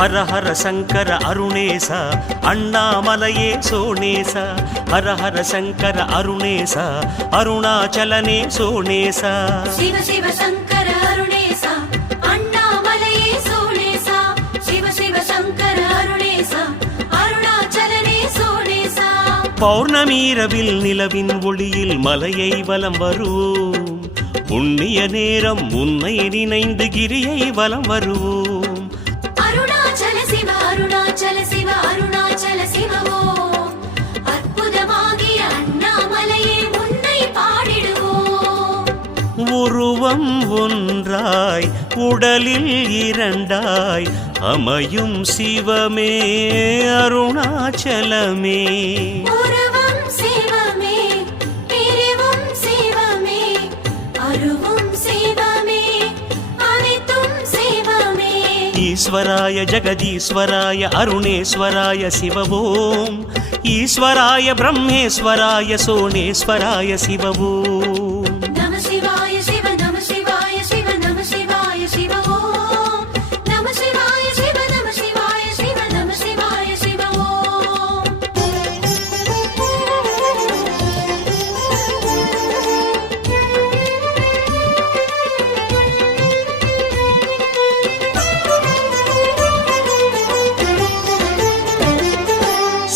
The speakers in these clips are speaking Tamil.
ஹர ஹர சங்கர அருணேசா அண்ணாமலையே சோனேசா. ஹர ஹர சங்கர அருணேசா அருணாச்சலனே சோனேசா. சிவ சிவ சங்கர அருணேசா அண்ணாமலையே சோனேசா. சிவ சிவ சங்கர அருணேசா அருணாச்சலனே சோனேசா. பௌர்ணமீரவில் நிலவின் ஒளியில் மலையை வலம் வருவோம் புண்ணிய நேரம் உன்னை நினைந்து கிரியை வலம் வருவோம் உருவம் ஒன்றாய் உடலில் இரண்டாய் அமையும் சிவமே அருணாச்சலமே. ஈஸ்வராய ஜெகதீஸ்வராய அருணேஸ்வராய சிவவோம். ஈஸ்வராய பிரம்மேஸ்வராய சோனேஸ்வராய சிவவோம்.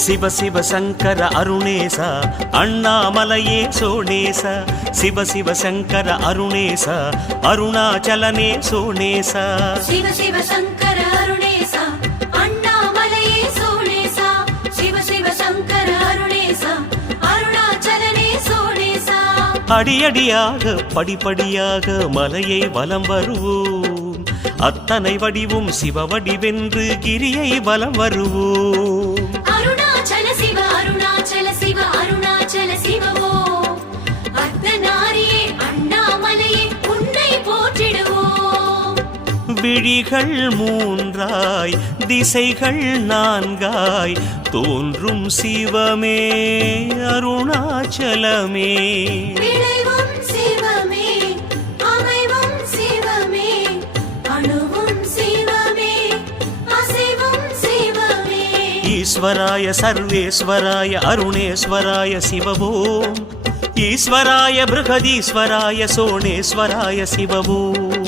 சிவ சிவ சங்கர அருணேச அண்ணாமலையே சோனேச. சிவ சிவ சங்கர அருணேச அருணாச்சலனே சோனேச. சிவ சிவ சங்கர அருணேச அண்ணாமலையே சோணேச சிவ சிவ சங்கர அருணேச அருணாச்சலனே சோணேச அடியடியாக படிப்படியாக மலையை வலம் வருவோம். அத்தனை வடிவும் சிவ வடிவென்று கிரியை வலம் வருவோம். விழிகள் மூன்றாய் திசைகள் நான்காய் தோன்றும் சிவமே அருணாச்சலமே. ஈஸ்வராய சர்வேஸ்வராய அருணேஸ்வராய சிவவோம் ஈஸ்வராய பிருகதீஸ்வராய சோணேஸ்வராய சிவவோம்